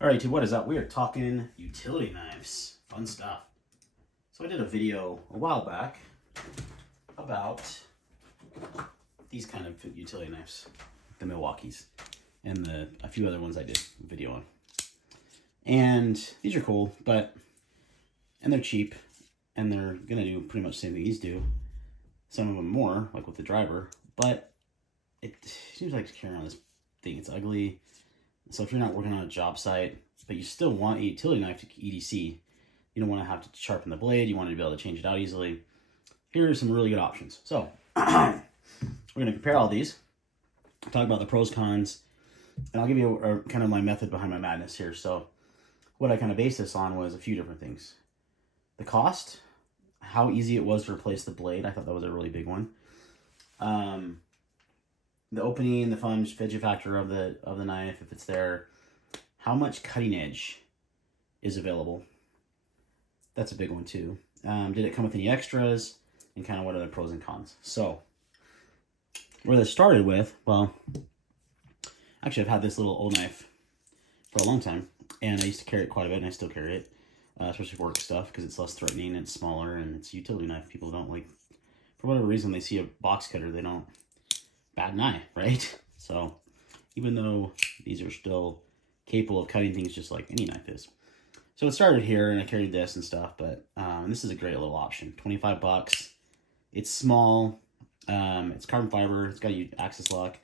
All right, dude, what is up? We are talking utility knives. Fun stuff. So I did a video a while back about these kind of utility knives, the Milwaukees, and a few other ones I did a video on. And these are cool, and they're cheap, and they're gonna do pretty much the same thing these do. Some of them more, like with the driver, but it seems like carrying around this thing. It's ugly. So if you're not working on a job site, but you still want a utility knife to EDC, you don't want to have to sharpen the blade, you want to be able to change it out easily. Here are some really good options. So we're going to compare all these, talk about the pros, cons, and I'll give you a kind of my method behind my madness here. So what I kind of based this on was a few different things. The cost, how easy it was to replace the blade. I thought that was a really big one. The opening, the fun fidget factor of the knife, if it's there. How much cutting edge is available? That's a big one too. Did it come with any extras? And kind of what are the pros and cons? So, where this started with, well, actually I've had this little old knife for a long time, and I used to carry it quite a bit, and I still carry it, especially for work stuff, because it's less threatening, it's smaller, and it's a utility knife. People don't like, for whatever reason, they see a box cutter, they don't bat an eye, right? So even though these are still capable of cutting things just like any knife is. So it started here, and I carried this and stuff, but this is a great little option. 25 bucks. It's small. It's carbon fiber. It's got a axis lock.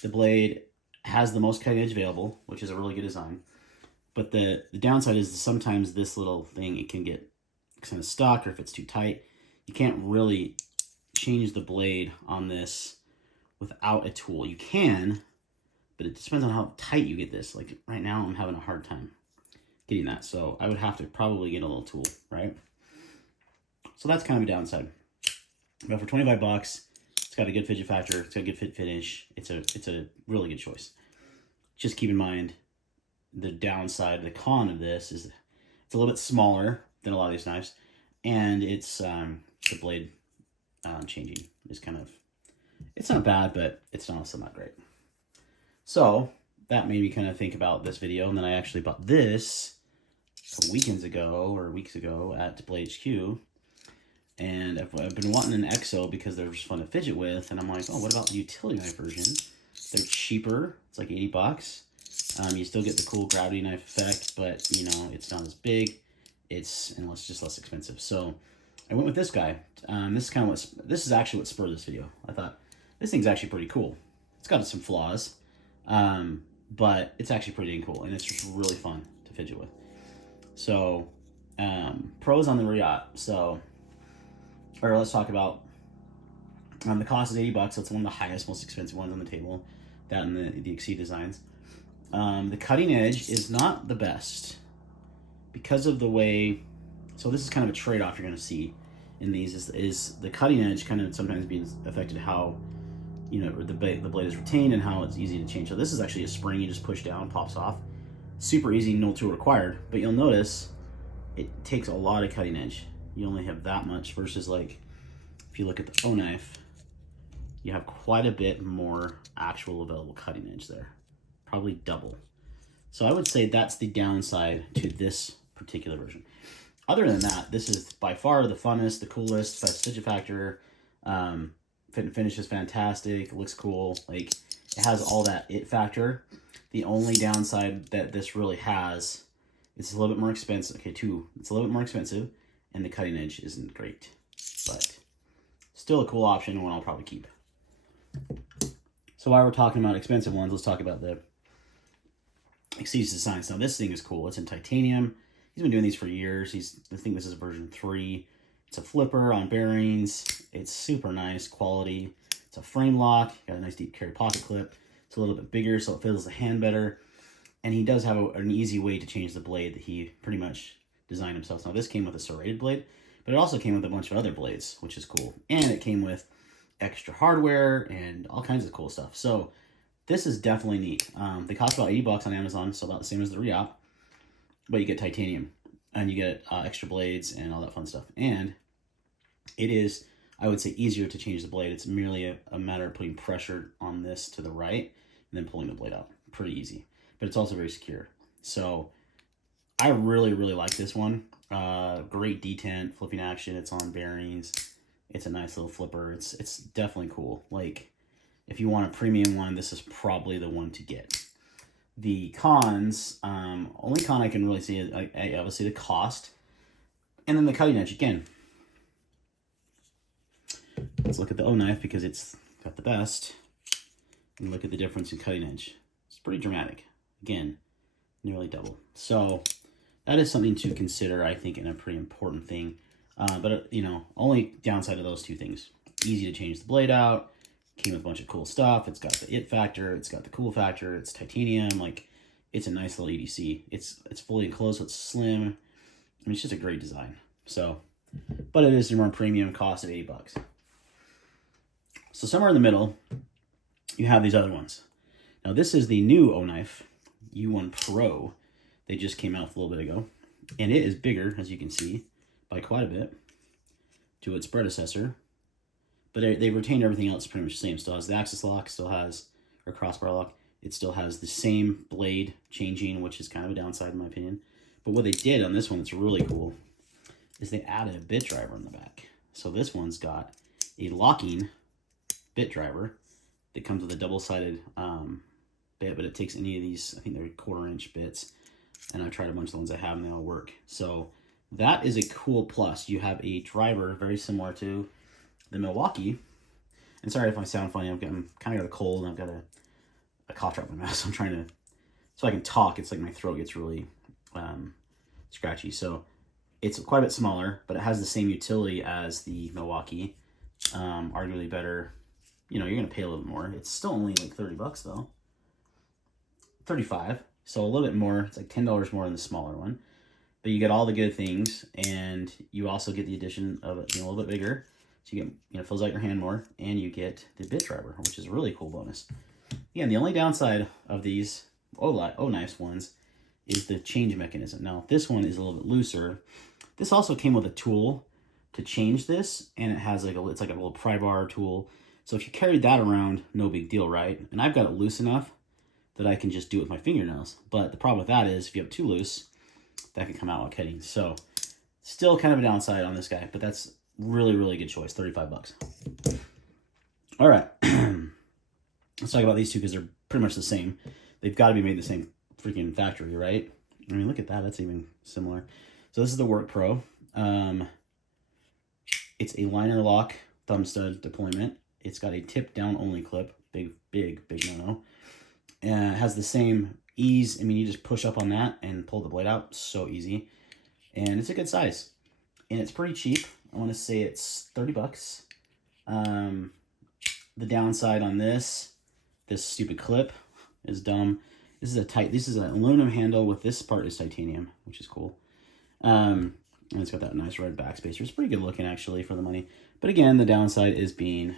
The blade has the most cutting edge available, which is a really good design. But the downside is sometimes this little thing, it can get kind of stuck, or if it's too tight, you can't really change the blade on this without a tool. You can, but it depends on how tight you get this. Like right now, I'm having a hard time getting that. So I would have to probably get a little tool, right? So that's kind of a downside. But for 25 bucks, it's got a good fidget factor. It's got a good fit finish. It's a really good choice. Just keep in mind the downside, the con of this is it's a little bit smaller than a lot of these knives, and it's the blade changing is kind of, it's not bad, but it's also not great. So that made me kind of think about this video, and then I actually bought this a couple weekends ago or weeks ago at Blade HQ, and I've been wanting an EXO because they're just fun to fidget with, and I'm like, oh, what about the utility knife version? They're cheaper. It's like 80 bucks. You still get the cool gravity knife effect, but you know, it's not as big. It's just less expensive. So I went with this guy. This is actually what spurred this video. I thought this thing's actually pretty cool. It's got some flaws, but it's actually pretty dang cool, and it's just really fun to fidget with. So, pros on the Reate. So, or let's talk about the cost is 80 bucks. So it's one of the highest, most expensive ones on the table. That and the EDC designs. The cutting edge is not the best because of the way. So this is kind of a trade-off you're going to see in these is the cutting edge kind of sometimes being affected how, you know, the blade is retained and how it's easy to change. So this is actually a spring you just push down, pops off. Super easy, no tool required. But you'll notice it takes a lot of cutting edge. You only have that much versus like if you look at the Oknife, you have quite a bit more actual available cutting edge there, probably double. So I would say that's the downside to this particular version. Other than that, this is by far the funnest, the coolest, best fidget factor. Fit and finish is fantastic. It looks cool. Like, it has all that it factor. The only downside that this really has, it's a little bit more expensive. Okay, it's a little bit more expensive, and the cutting edge isn't great. But still a cool option, and one I'll probably keep. So while we're talking about expensive ones, let's talk about the Exceeds designs. Now this thing is cool. It's in titanium. He's been doing these for years. I think this is version 3. It's a flipper on bearings. It's super nice quality. It's a frame lock. Got a nice deep carry pocket clip. It's a little bit bigger, so it fills the hand better. And he does have an easy way to change the blade that he pretty much designed himself. Now this came with a serrated blade, but it also came with a bunch of other blades, which is cool. And it came with extra hardware and all kinds of cool stuff. So this is definitely neat. They cost about 80 bucks on Amazon, so about the same as the Reate, but you get titanium and you get extra blades and all that fun stuff. And it is, I would say, easier to change the blade. It's merely a matter of putting pressure on this to the right and then pulling the blade out. Pretty easy, but it's also very secure. So I really, really like this one. Great detent, flipping action. It's on bearings. It's a nice little flipper. It's definitely cool. Like, if you want a premium one, this is probably the one to get. The cons, only con I can really see is obviously the cost, and then the cutting edge again. Let's look at the Oknife because it's got the best, and look at the difference in cutting edge. It's pretty dramatic. Again, nearly double. So that is something to consider, I think, and a pretty important thing. But you know, only downside of those two things: easy to change the blade out. Came with a bunch of cool stuff. It's got the it factor. It's got the cool factor. It's titanium. Like, it's a nice little EDC. It's fully enclosed. So it's slim. I mean, it's just a great design. So, but it is a more premium cost of $80. So somewhere in the middle, you have these other ones. Now this is the new Oknife U1 Pro. They just came out a little bit ago, and it is bigger, as you can see, by quite a bit to its predecessor. But they retained everything else pretty much the same. Still has the axis lock, still has, or crossbar lock. It still has the same blade changing, which is kind of a downside in my opinion. But what they did on this one that's really cool is they added a bit driver in the back. So this one's got a locking bit driver that comes with a double-sided bit, but it takes any of these, I think they're 1/4-inch bits, and I've tried a bunch of the ones I have and they all work. So that is a cool plus. You have a driver very similar to the Milwaukee, and sorry if I sound funny, I'm kind of got a cold and I've got a cough drop in my mouth, so I'm trying to, so I can talk. It's like my throat gets really scratchy. So it's quite a bit smaller, but it has the same utility as the Milwaukee, arguably better. You know, you're going to pay a little bit more. It's still only like $30 though. 35, so a little bit more. It's like $10 more than the smaller one. But you get all the good things, and you also get the addition of it being a little bit bigger. So you get, you know, fills out your hand more, and you get the bit driver, which is a really cool bonus. Again, the only downside of these Oknives ones is the change mechanism. Now, this one is a little bit looser. This also came with a tool to change this, and it has like it's like a little pry bar tool. So if you carried that around, no big deal, right? And I've got it loose enough that I can just do it with my fingernails. But the problem with that is if you have it too loose, that can come out while cutting. So still kind of a downside on this guy, but that's really, really good choice. $35. All right. Let's talk about these two because they're pretty much the same. They've got to be made the same freaking factory, right? I mean, look at that. That's even similar. So this is the WorkPro. It's a liner lock thumb stud deployment. It's got a tip down only clip. Big no-no. And it has the same ease. I mean, you just push up on that and pull the blade out. So easy. And it's a good size. And it's pretty cheap. I want to say it's $30. The downside on this stupid clip is dumb. This is an aluminum handle with this part is titanium, which is cool. And it's got that nice red backspacer. It's pretty good looking actually for the money. But again, the downside is being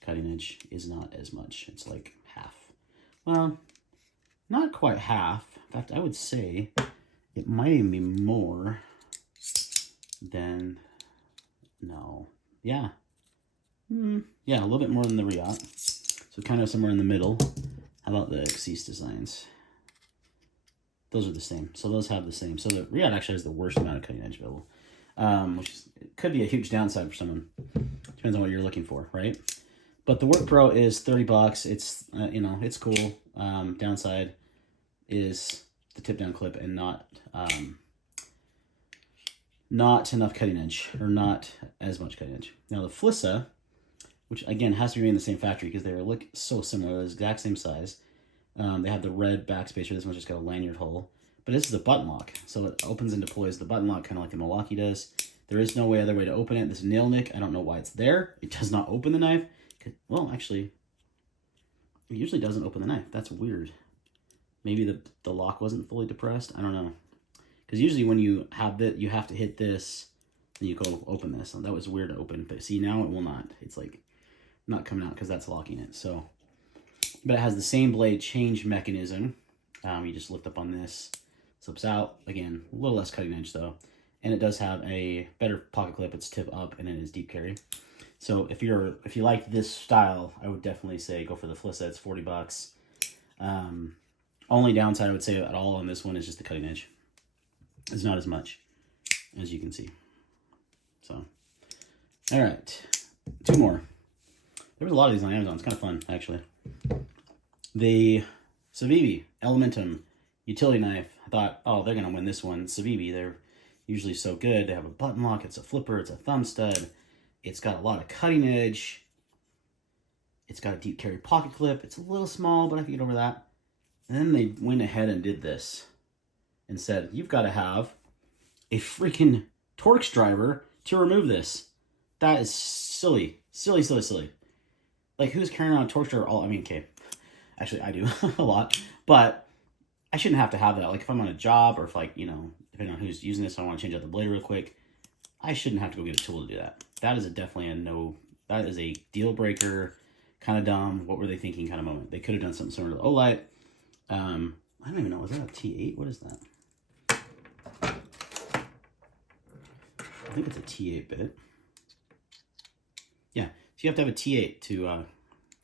cutting edge is not as much. It's like half. Well, not quite half. In fact, I would say it might even be more than, no. Yeah. Yeah, a little bit more than the Reate. So kind of somewhere in the middle. How about the Exceed designs? Those are the same. So those have the same. So the Reate actually has the worst amount of cutting edge available, which could be a huge downside for someone. Depends on what you're looking for, right? But the WorkPro is $30. It's you know, it's cool. Downside is the tip down clip and not enough cutting edge, or not as much cutting edge. Now the Flissa, which again has to be in the same factory because they look so similar, they're the exact same size. They have the red backspacer. This one's just got a lanyard hole. But this is a button lock, so it opens and deploys the button lock kind of like the Milwaukee does. There is no other way to open it. This nail nick, I don't know why it's there. It does not open the knife. Well, actually, it usually doesn't open the knife. That's weird. Maybe the lock wasn't fully depressed. I don't know. Because usually when you have that, you have to hit this, and you go open this. So that was weird to open. But see, now it will not. It's like not coming out because that's locking it. So, but it has the same blade change mechanism. You just lift up on this, slips out. Again, a little less cutting edge though. And it does have a better pocket clip. It's tip up and it is deep carry. So if you like this style, I would definitely say go for the Flissa. It's $40. Only downside I would say at all on this one is just the cutting edge. It's not as much, as you can see. So, all right, 2 more. There was a lot of these on Amazon. It's kind of fun, actually. The Civivi Elementum utility knife. I thought, oh, they're going to win this one. Civivi, they're usually so good. They have a button lock. It's a flipper. It's a thumb stud. It's got a lot of cutting edge. It's got a deep carry pocket clip. It's a little small, but I can get over that. And then they went ahead and did this and said, you've got to have a freaking Torx driver to remove this. That is silly. Silly, silly, silly. Like, who's carrying around a Torx driver? I mean, okay, actually, I do a lot, but I shouldn't have to have that. Like, if I'm on a job or if, like, you know, depending on who's using this, I want to change out the blade real quick, I shouldn't have to go get a tool to do that. That is definitely a no, that is a deal breaker, kind of dumb. What were they thinking kind of moment? They could have done something similar to the Olight. I don't even know, was that a T8? What is that? I think it's a T8 bit. Yeah, so you have to have a T8 to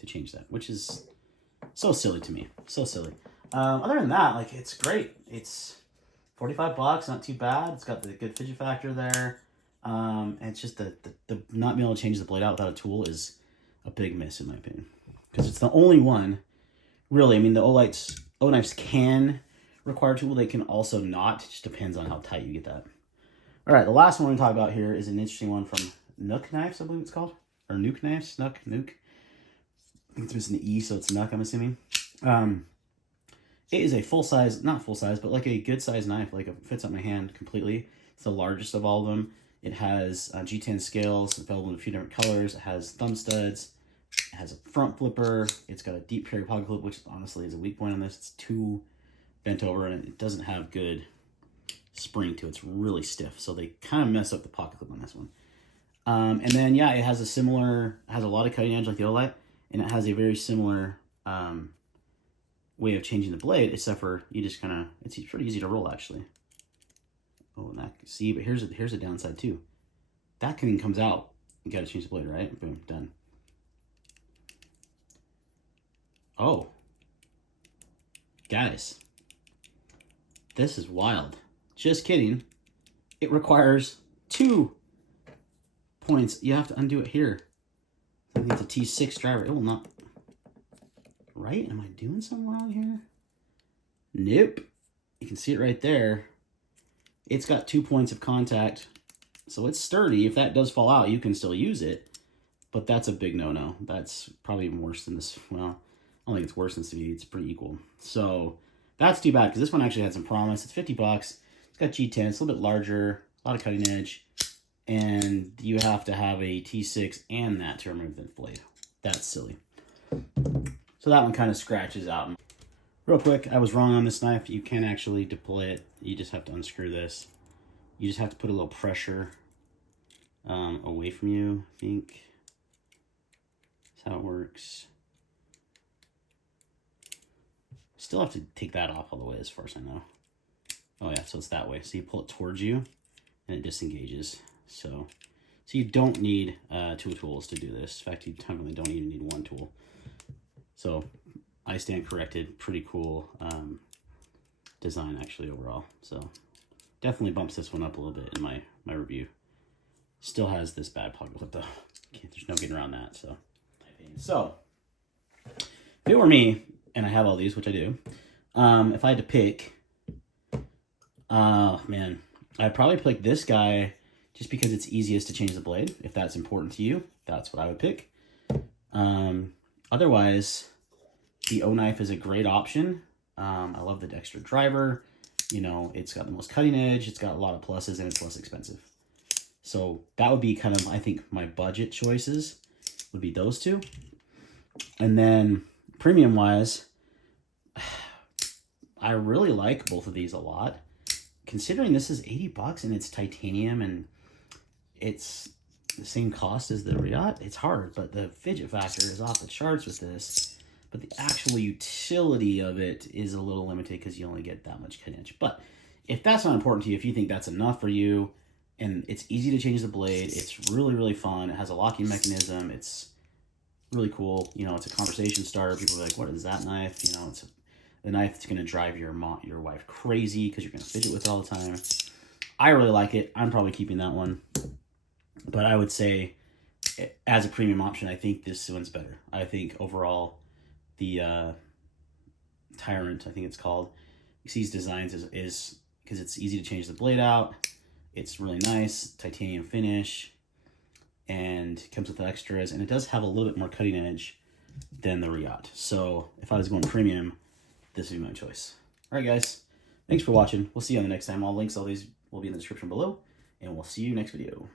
change that, which is so silly to me. So silly. Other than that, like, it's great. It's $45, not too bad. It's got the good fidget factor there. And it's just the not being able to change the blade out without a tool is a big miss in my opinion. Because it's the only one, really. I mean, the Oknives can require a tool. They can also not. It just depends on how tight you get that. All right, the last one we're going to talk about here is an interesting one from Nuknives, I believe it's called. Or Nuknives, Nuke. I think it's missing the E, so it's Nuk, I'm assuming. It is a full-size, not full-size, but like a good-size knife. Like, it fits up my hand completely. It's the largest of all of them. It has G10 scales, available in a few different colors. It has thumb studs. It has a front flipper. It's got a deep carry pocket clip, which honestly is a weak point on this. It's too bent over, and it doesn't have good spring to it. It's really stiff, so they kind of mess up the pocket clip on this one. And then, yeah, it has a similar, has a lot of cutting edge like the Olight, and it has a very similar way of changing the blade, except for you just kind of, it's pretty easy to roll, actually. Oh, and that, see, but here's a downside, too. That thing comes out. You got to change the blade, right? Boom, done. Oh. Guys. This is wild. Just kidding. It requires 2 points. You have to undo it here. I think it's a T6 driver. It will not. Right? Am I doing something wrong here? Nope. You can see it right there. It's got 2 points of contact. So it's sturdy. If that does fall out, you can still use it. But that's a big no-no. That's probably worse than this. Well, I don't think it's worse than CV. It's pretty equal. So that's too bad, because this one actually had some promise. It's $50. It's got G10. It's a little bit larger. A lot of cutting edge. And you have to have a T6 and that to remove the blade. That's silly. So that one kind of scratches out. Real quick, I was wrong on this knife. You can actually deploy it. You just have to unscrew this. You just have to put a little pressure away from you, I think. That's how it works. Still have to take that off all the way as far as I know. Oh yeah, so it's that way. So you pull it towards you and it disengages. So you don't need 2 tools to do this. In fact, you definitely don't even need 1 tool. So I stand corrected. Pretty cool design, actually, overall. So definitely bumps this one up a little bit in my review. Still has this bad pocket clip, though. There's no getting around that. So if it were me, and I have all these, which I do, if I had to pick, man, I'd probably pick this guy just because it's easiest to change the blade. If that's important to you, that's what I would pick. Otherwise, the Oknife is a great option. I love the extra driver. You know, it's got the most cutting edge. It's got a lot of pluses, and it's less expensive. So that would be kind of, I think, my budget choices would be those 2. And then premium-wise, I really like both of these a lot. Considering this is $80 and it's titanium and it's the same cost as the Reate, it's hard, but the fidget factor is off the charts with this. But the actual utility of it is a little limited because you only get that much cutting edge. But if that's not important to you, if you think that's enough for you, and it's easy to change the blade, it's really, really fun. It has a locking mechanism. It's really cool. You know, it's a conversation starter. People are like, what is that knife? You know, it's the knife that's going to drive your wife crazy because you're going to fidget with it all the time. I really like it. I'm probably keeping that one. But I would say, as a premium option, I think this one's better. I think overall, the Tyrant, I think it's called, these designs is because it's easy to change the blade out. It's really nice, titanium finish, and comes with extras, and it does have a little bit more cutting edge than the Reate. So if I was going premium, this would be my choice. All right, guys, thanks for watching. We'll see you on the next time. All links, all these will be in the description below, and we'll see you next video.